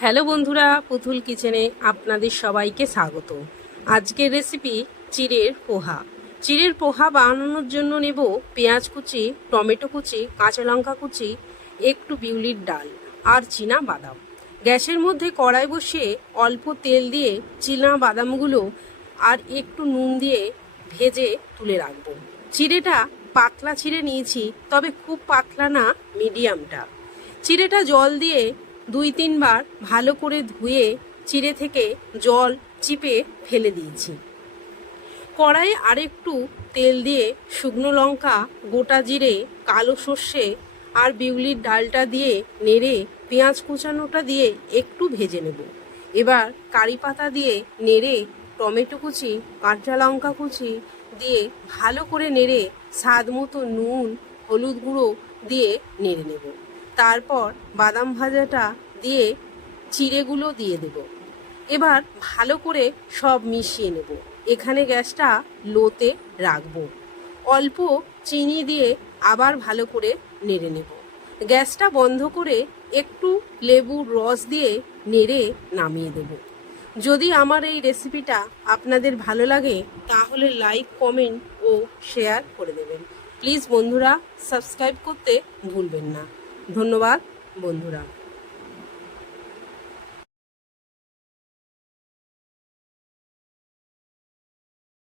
Hello বন্ধুরা, পুতুল কিচেনে আপনাদের সবাইকে স্বাগত। আজকের রেসিপি চিড়ের পোহা। চিড়ের পোহা বানানোর জন্য নেব পেঁয়াজ কুচি, টমেটো কুচি, কাঁচা লঙ্কা কুচি, একটু বিউলির ডাল আর চীনা বাদাম। গ্যাসের মধ্যে কড়াই বসিয়ে অল্প তেল দিয়ে চীনা বাদামগুলো আর একটু নুন দিয়ে ভেজে তুলে রাখবো। চিড়েটা পাতলা চিড়ে নিয়েছি, তবে খুব পাতলা না, মিডিয়ামটা। চিড়েটা জল দিয়ে 2-3 বার ভালো করে ধুয়ে চিড়ে থেকে জল চিপে ফেলে দিয়েছি। কড়াইয়ে আরেকটু তেল দিয়ে শুকনো লঙ্কা, গোটা জিরে, কালো সর্ষে আর বিউলির ডালটা দিয়ে নেড়ে পেঁয়াজ কুচানোটা দিয়ে একটু ভেজে নেব। এবার কারি পাতা দিয়ে নেড়ে টমেটো কুচি, কাঁচা লঙ্কা কুচি দিয়ে ভালো করে নেড়ে স্বাদ মতো নুন, হলুদ গুঁড়ো দিয়ে নেড়ে নেব। তারপর বাদাম ভাজাটা দিয়ে চিড়েগুলো দিয়ে দেব। এবার ভালো করে সব মিশিয়ে নেব। এখানে গ্যাসটা লোতে রাখবো। অল্প চিনি দিয়ে আবার ভালো করে নেড়ে নেব। গ্যাসটা বন্ধ করে একটু লেবুর রস দিয়ে নেড়ে নামিয়ে দেব। যদি আমার এই রেসিপিটা আপনাদের ভালো লাগে তাহলে লাইক, কমেন্ট ও শেয়ার করে দেবেন। প্লিজ বন্ধুরা, সাবস্ক্রাইব করতে ভুলবেন না। ধন্যবাদ বন্ধুরা।